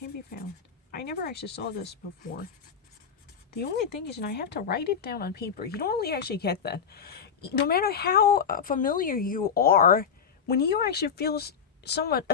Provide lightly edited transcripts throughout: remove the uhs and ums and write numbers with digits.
Can't be found. I never actually saw this before. The only thing is, I have to write it down on paper. You don't really actually get that. No matter how familiar you are, when you actually feel somewhat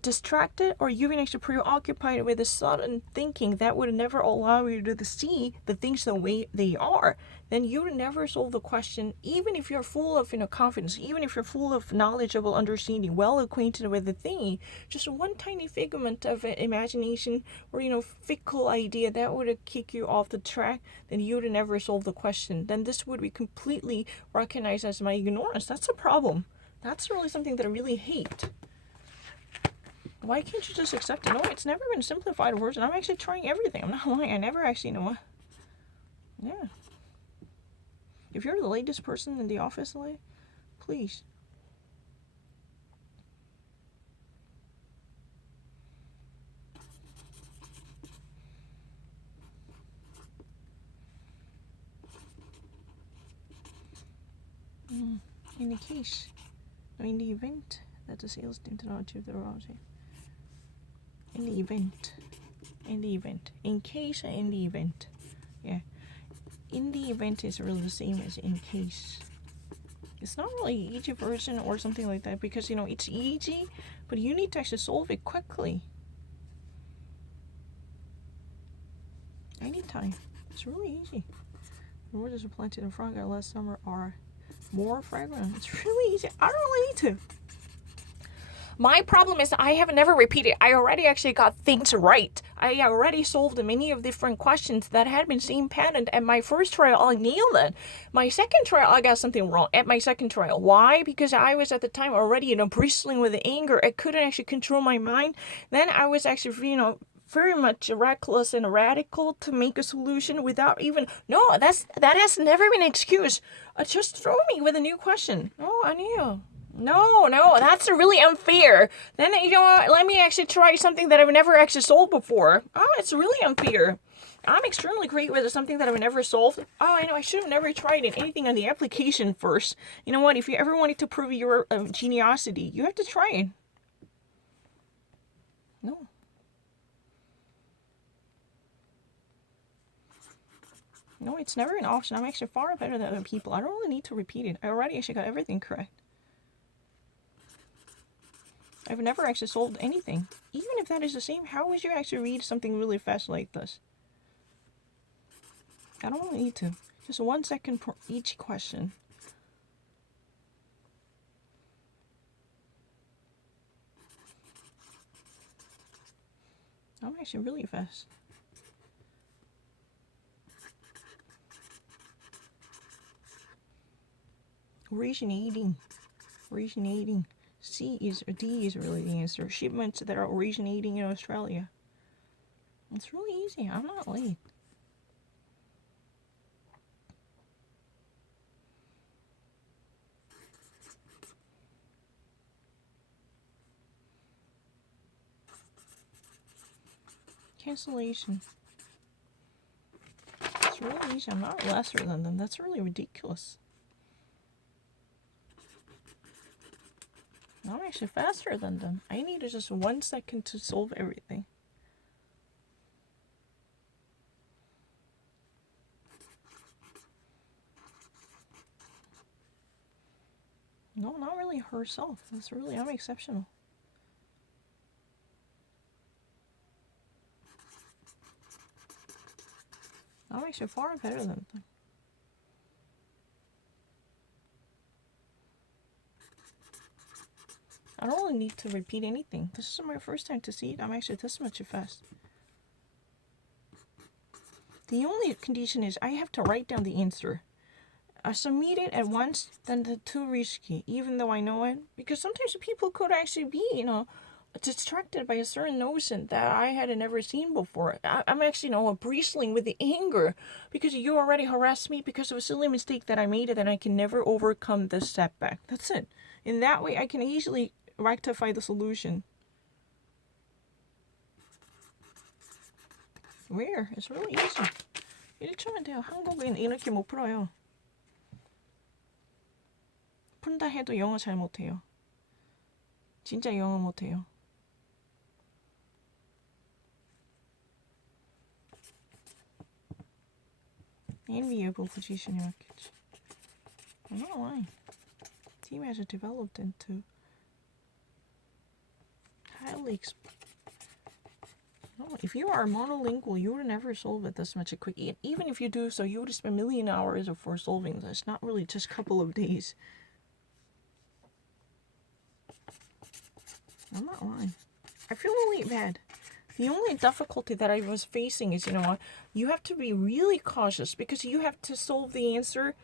distracted or you've been actually preoccupied with a sudden thinking that would never allow you to see the things the way they are, then you would never solve the question, even if you're full of confidence, even if you're full of knowledgeable understanding, well acquainted with the thing. Just one tiny figment of imagination or fickle idea that would kick you off the track, then you would never solve the question. Then this would be completely recognized as my ignorance. That's a problem. That's really something that I really hate. Why can't you just accept it? No, it's never been a simplified version. I'm actually trying everything. I'm not lying. I never actually know. Yeah. If you're the latest person in the office, please. In the case, in the event that the sales team did not achieve their objective. In the event. In case and in the event. Yeah. In the event is really the same as in case. It's not really an easy version or something like that because, it's easy, but you need to actually solve it quickly. Anytime. It's really easy. The roses planted in front last summer are more fragrant. It's really easy. I don't really need to. My problem is I have never repeated. I already actually got things right. I already solved many of different questions that had been same pattern. At my first trial, I nailed it. My second trial, I got something wrong at my second trial. Why? Because I was at the time already, bristling with anger. I couldn't actually control my mind. Then I was actually, very much reckless and radical to make a solution without even that has never been an excuse. Just throw me with a new question. Oh, I knew. No, that's really unfair. Then, let me actually try something that I've never actually solved before. Oh, it's really unfair. I'm extremely great with something that I've never solved. Oh, I know, I should have never tried anything on the application first. You know what, if you ever wanted to prove your geniosity, you have to try it. No. No, it's never an option. I'm actually far better than other people. I don't really need to repeat it. I already actually got everything correct. I've never actually solved anything. Even if that is the same, how would you actually read something really fast like this? I don't need to. Just 1 second per each question. I'm actually really fast. Originating. D is really the answer. Shipments that are originating in Australia. It's really easy. I'm not late. Cancellation. It's really easy. I'm not lesser than them. That's really ridiculous. I'm actually faster than them. I needed just 1 second to solve everything. No, not really herself. I'm exceptional. I'm actually far better than them. I don't really need to repeat anything. This is my first time to see it. I'm actually this much fast. The only condition is I have to write down the answer. I submit it at once, then it's too risky, even though I know it. Because sometimes people could actually be, distracted by a certain notion that I had never seen before. I'm actually, bristling with the anger because you already harassed me because of a silly mistake that I made and I can never overcome this setback. That's it. In that way, I can easily rectify the solution. Where? It's really easy. 1초면 돼요. 한국인 이렇게 못 풀어요. 푼다 해도 영어 잘 못해요. 진짜 영어 못해요. enviable position 이었겠지. I'm not lying. Team has developed into highly no, if you are monolingual, you would never solve it this much quick. Even if you do so, you would spend a million hours for solving this, not really just a couple of days. I'm not lying. I feel really bad. The only difficulty that I was facing is, you have to be really cautious because you have to solve the answer.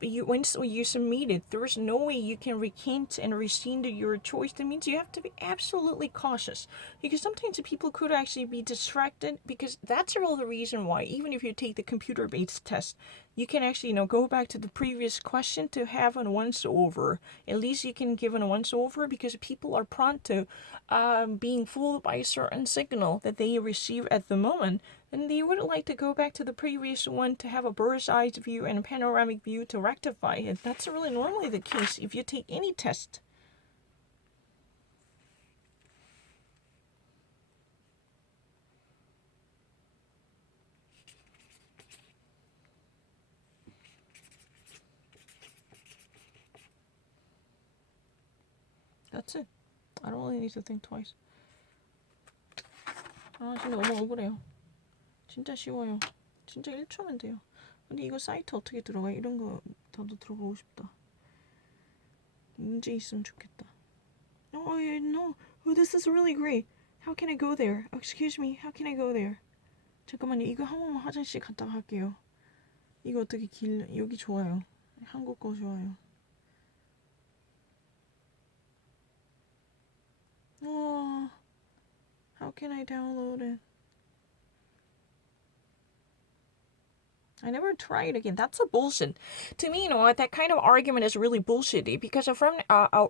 But once you submit it, there's no way you can recant and rescind your choice. That means you have to be absolutely cautious because sometimes people could actually be distracted because that's all the reason why. Even if you take the computer-based test, you can actually go back to the previous question to have a once-over. At least you can give a once-over because people are prone to being fooled by a certain signal that they receive at the moment. And they would like to go back to the previous one to have a bird's eye view and a panoramic view to rectify it. That's really normally the case if you take any test. That's it. I don't really need to think twice. 아, 진짜 너무 억울해요. 진짜 쉬워요. 진짜 1초면 돼요. 근데 이거 사이트 어떻게 들어가? 이런 거 나도 들어보고 싶다. 문제 있으면 좋겠다. Oh, no. Oh, this is really great. How can I go there? Excuse me. How can I go there? 잠깐만요. 이거 한 번만 화장실 갔다 갈게요. 이거 어떻게 여기 좋아요. 한국 거 좋아요. Oh, how can I download it? I never tried again. That's a bullshit. To me, that kind of argument is really bullshitty because from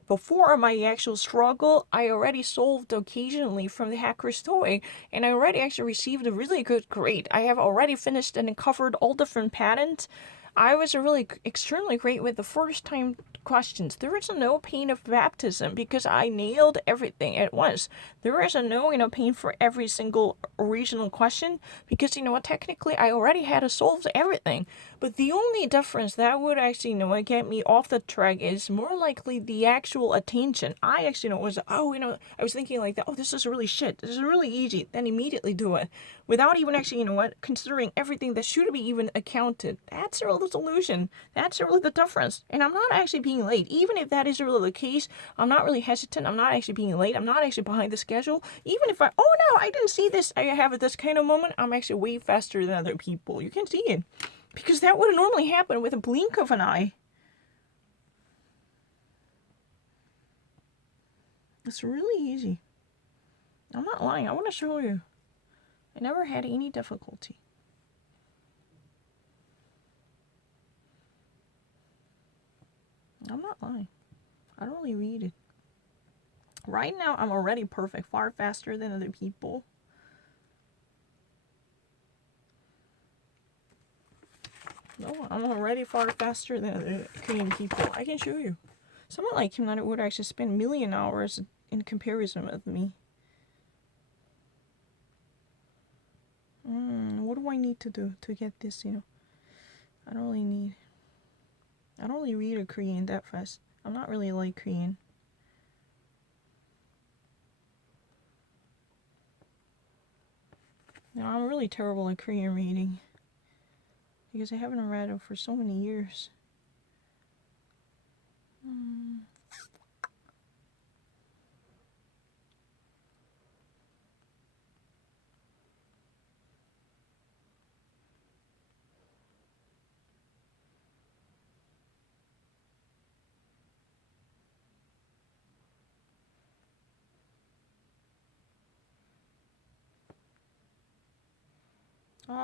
before my actual struggle, I already solved occasionally from the hacker's toy, and I already actually received a really good grade. I have already finished and covered all different patterns. I was really extremely great with the first time questions. There is no pain of baptism because I nailed everything at once. There is no pain for every single original question because technically I already had to solve everything. But the only difference that would actually get me off the track is more likely the actual attention. I actually was I was thinking like that. Oh, this is really shit. This is really easy. Then immediately do it without even actually considering everything that should be even accounted. That's really the solution. That's really the difference. And I'm not actually being late. Even if that is really the case, I'm not really hesitant. I'm not actually being late. I'm not actually behind the schedule. Even if I didn't see this, I have this kind of moment, I'm actually way faster than other people. You can see it. Because that would normally happen with a blink of an eye. It's really easy. I'm not lying. I want to show you. I never had any difficulty. I'm not lying. I don't really read it. Right now, I'm already perfect, far faster than other people. No, I'm already far faster than other Korean people. I can show you. Someone like him that would actually spend a million hours in comparison with me. What do I need to do to get this, I don't really read a Korean that fast. I'm not really like Korean. I'm really terrible at Korean reading. Because I haven't read it for so many years.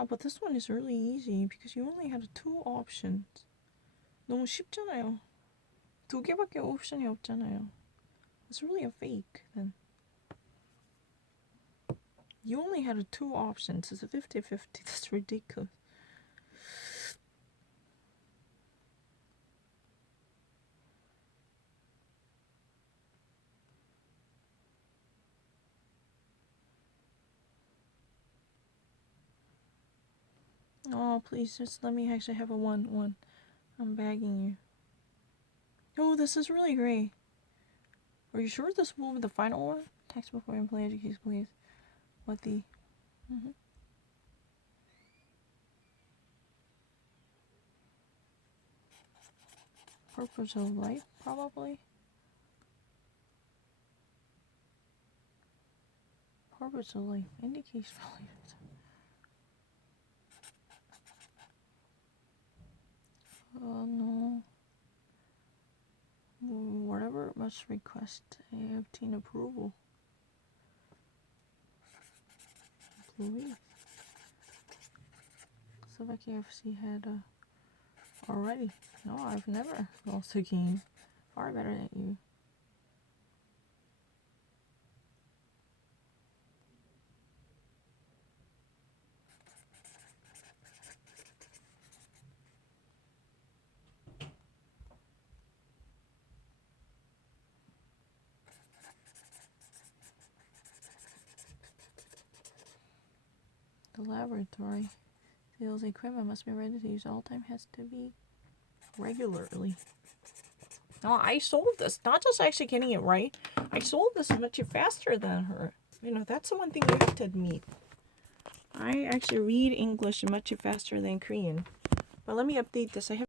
But this one is really easy because you only have 2 options. 너무 쉽잖아요. 2개밖에 옵션이 없잖아요. It's really a fake then. You only had 2 options. It's a 50-50. That's ridiculous. Oh, please, just let me actually have a one. I'm begging you. Oh, this is really great. Are you sure this will be the final one? Text before you play education, please. What the... Purpose of life, probably. Purpose of life. Indication of life. Oh, no. Whatever must request obtain approval. Employee. Slovakia FC had already. No, I've never lost a game. Far better than you. The laboratory. Sales equipment must be ready to use all time. Has to be regularly. No, I solved this. Not just actually getting it right. I solved this much faster than her. You know, that's the one thing you have to admit. I actually read English much faster than Korean. But let me update this. I have